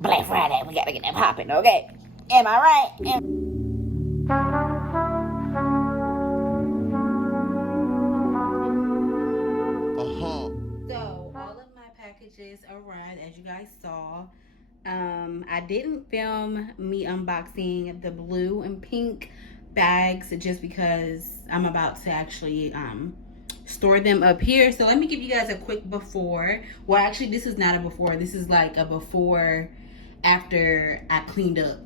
Black Friday, we gotta get that popping, okay? Am I right? So all of my packages arrived, as you guys saw. I didn't film me unboxing the blue and pink bags just because I'm about to actually store them up here. So let me give you guys a quick before. Well, actually, this is not a before. This is like a before after I cleaned up.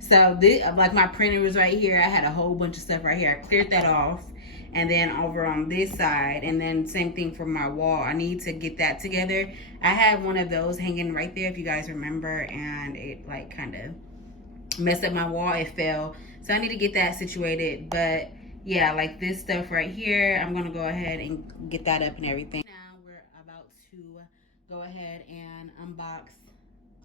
So this, like, my printer was right here. I had a whole bunch of stuff right here. I cleared that off. And then over on this side, and then same thing for my wall. I need to get that together. I had one of those hanging right there, if you guys remember, and it like kind of messed up my wall. It fell. So I need to get that situated. But yeah, like this stuff right here, I'm gonna go ahead and get that up and everything. Now we're about to go ahead and unbox,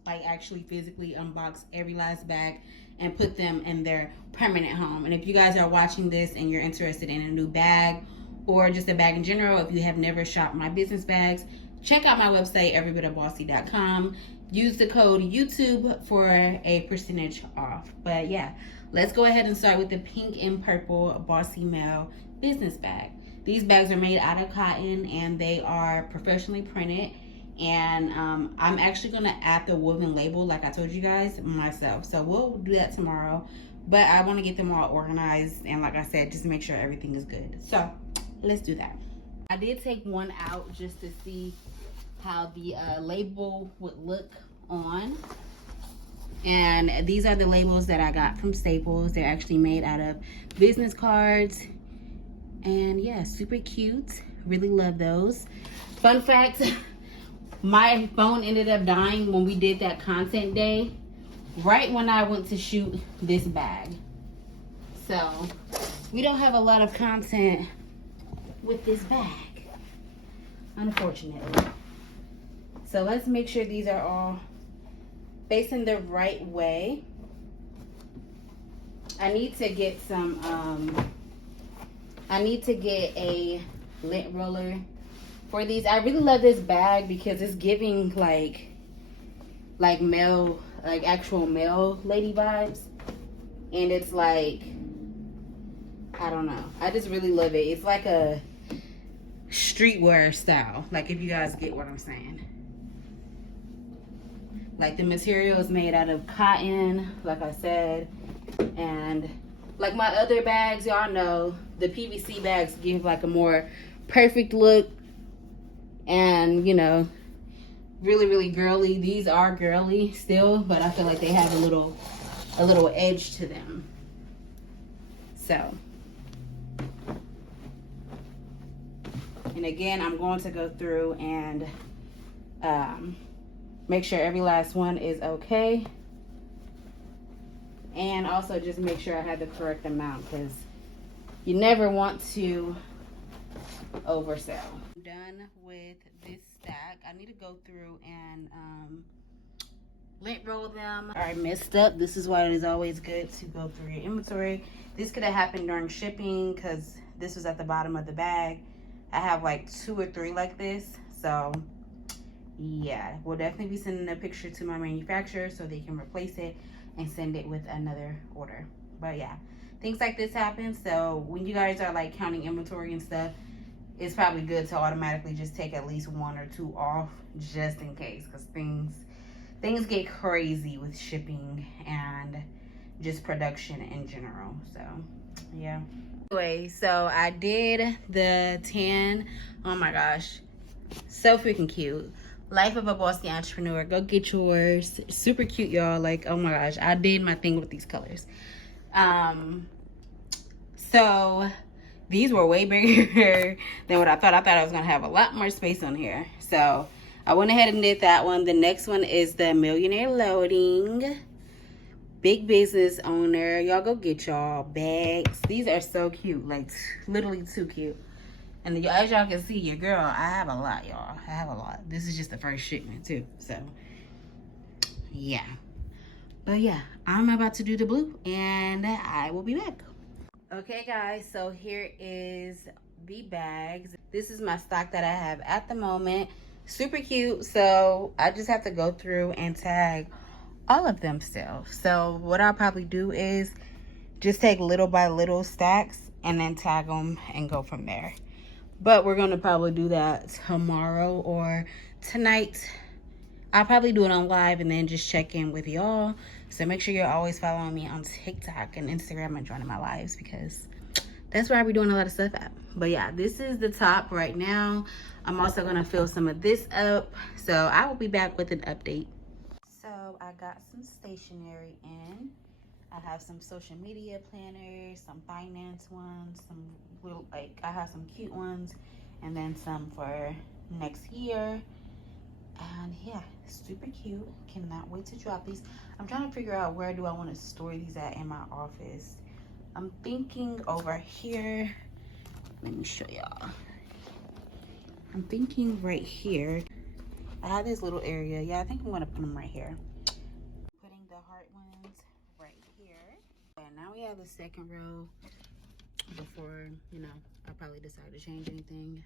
like actually physically unbox every last bag and put them in their permanent home. And if you guys are watching this and you're interested in a new bag or just a bag in general, if you have never shopped my business bags, check out my website, everybitofbossy.com. Use the code YouTube for a percentage off. But yeah, let's go ahead and start with the pink and purple Bossy Male business bag. These bags are made out of cotton and they are professionally printed. And I'm actually gonna add the woven label, like I told you guys, myself. So we'll do that tomorrow. But I want to get them all organized and, like I said, just make sure everything is good. So let's do that. I did take one out just to see how the label would look on. And these are the labels that I got from Staples. They're actually made out of business cards. And yeah, super cute. Really love those. Fun fact. My phone ended up dying when we did that content day, right when I went to shoot this bag. So we don't have a lot of content with this bag, unfortunately. So let's make sure these are all facing the right way. I need to get some, I need to get a lint roller for these. I really love this bag because it's giving like male, like actual male lady vibes. And it's like, I don't know, I just really love it. It's like a streetwear style, like, if you guys get what I'm saying. Like the material is made out of cotton, like I said. And like my other bags, y'all know the PVC bags give like a more perfect look. And, you know, really, really girly. These are girly still, but I feel like they have a little edge to them. So, and again, I'm going to go through and make sure every last one is okay. And also just make sure I have the correct amount, because you never want to oversell. I'm done with this stack. I need to go through and lint roll them. I messed up. This is why it is always good to go through your inventory. This could have happened during shipping because this was at the bottom of the bag. I have like 2 or 3 like this. So yeah, we'll definitely be sending a picture to my manufacturer so they can replace it and send it with another order. But yeah, things like this happen. So when you guys are like counting inventory and stuff, it's probably good to automatically just take at least 1 or 2 off just in case, because things get crazy with shipping and just production in general. So yeah. Anyway, so I did the tan. Oh my gosh, so freaking cute. Life of a Bossy Entrepreneur. Go get yours. Super cute, y'all. Like, oh my gosh, I did my thing with these colors. So these were way bigger than what I thought. I thought I was gonna have a lot more space on here. So I went ahead and did that one. The next one is the Millionaire Loading. Big business owner. Y'all go get y'all bags. These are so cute. Like, literally too cute. And as y'all can see, your girl, I have a lot, y'all. I have a lot. This is just the first shipment, too. So, yeah. But, yeah, I'm about to do the blue, and I will be back. Okay, guys, so here is the bags. This is my stock that I have at the moment. Super cute. So I just have to go through and tag all of them still. So what I'll probably do is just take little by little stacks and then tag them and go from there. But we're going to probably do that tomorrow or tonight. I'll probably do it on live and then just check in with y'all. So make sure you're always following me on TikTok and Instagram and joining my lives, because that's where I be doing a lot of stuff at. But yeah, this is the top right now. I'm also going to fill some of this up. So I will be back with an update. So I got some stationery in. I have some social media planners, some finance ones, some little, like, I have some cute ones, and then some for next year. And yeah, super cute. Cannot wait to drop these. I'm trying to figure out where do I want to store these at in my office. I'm thinking over here. Let me show y'all. I'm thinking right here. I have this little area. Yeah, I think I'm going to put them right here. Putting the heart ones right here. And now we have the second row before, you know, I probably decide to change anything.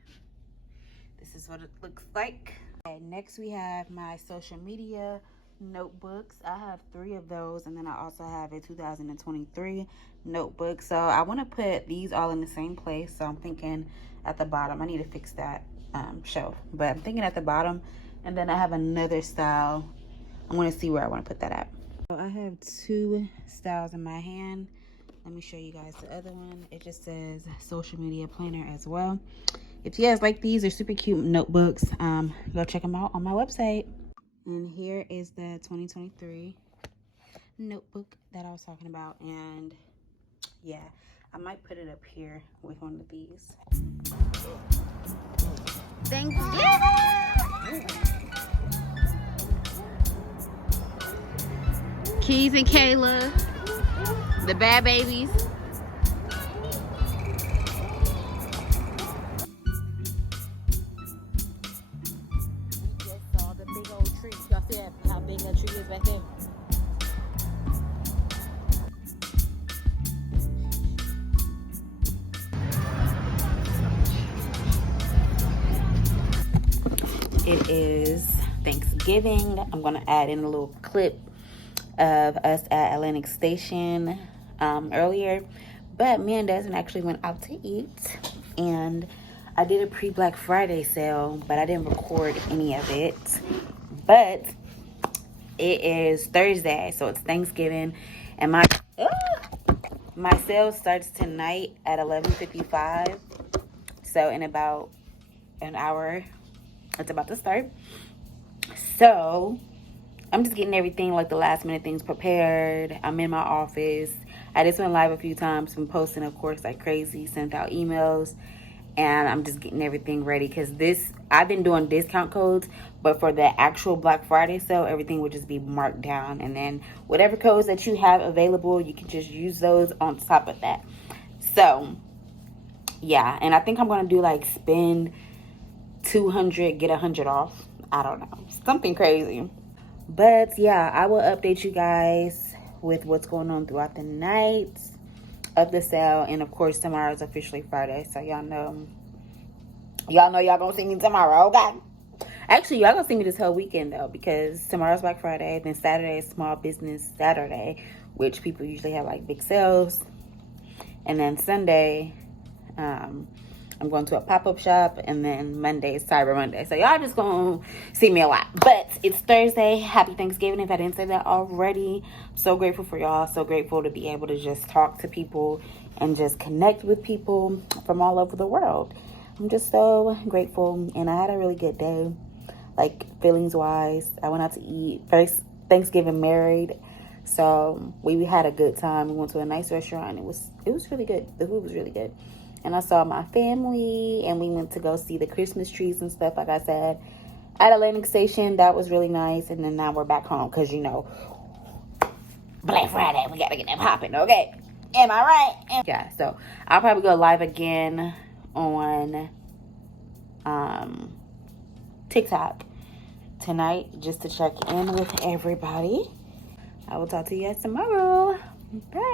This is what it looks like. Okay, next we have my social media notebooks. I have 3 of those, and then I also have a 2023 notebook. So I want to put these all in the same place. So I'm thinking at the bottom. I need to fix that shelf, but I'm thinking at the bottom. And then I have another style. I want to see where I want to put that at. So I have 2 styles in my hand. Let me show you guys the other one. It just says social media planner as well. If you guys like these, they're super cute notebooks. Go check them out on my website. And here is the 2023 notebook that I was talking about. And yeah, I might put it up here with one of these. Thanksgiving! Keys and Kayla, the bad babies. Y'all see how big that tree is back there? It is Thanksgiving. I'm going to add in a little clip of us at Atlantic Station earlier. But me and Desmond actually went out to eat. And I did a pre-Black Friday sale, but I didn't record any of it. But it is Thursday, so it's Thanksgiving, and my sale starts tonight at 11:55. So in about an hour, it's about to start. So I'm just getting everything, like the last minute things, prepared. I'm in my office. I just went live a few times, been posting, of course, like crazy, sent out emails. And I'm just getting everything ready, because I've been doing discount codes, but for the actual Black Friday sale, everything would just be marked down. And then whatever codes that you have available, you can just use those on top of that. So yeah, and I think I'm going to do like spend 200, get 100 off. I don't know, something crazy. But yeah, I will update you guys with what's going on throughout the night of the sale. And of course, tomorrow is officially Friday, so y'all know y'all gonna see me tomorrow. Okay, actually, y'all gonna see me this whole weekend though, because tomorrow's Black Friday, then Saturday is Small Business Saturday, which people usually have like big sales, and then Sunday I'm going to a pop-up shop, and then Monday is Cyber Monday. So y'all just gonna see me a lot. But it's Thursday. Happy Thanksgiving, if I didn't say that already. I'm so grateful for y'all. So grateful to be able to just talk to people and just connect with people from all over the world. I'm just so grateful, and I had a really good day, like feelings-wise. I went out to eat. First Thanksgiving married. So we had a good time. We went to a nice restaurant. It was really good. The food was really good. And I saw my family, and we went to go see the Christmas trees and stuff, like I said, at Atlantic Station. That was really nice. And then now we're back home, because, you know, Black Friday, we got to get that popping, okay? Am I right? Yeah, so I'll probably go live again on TikTok tonight, just to check in with everybody. I will talk to you guys tomorrow. Bye.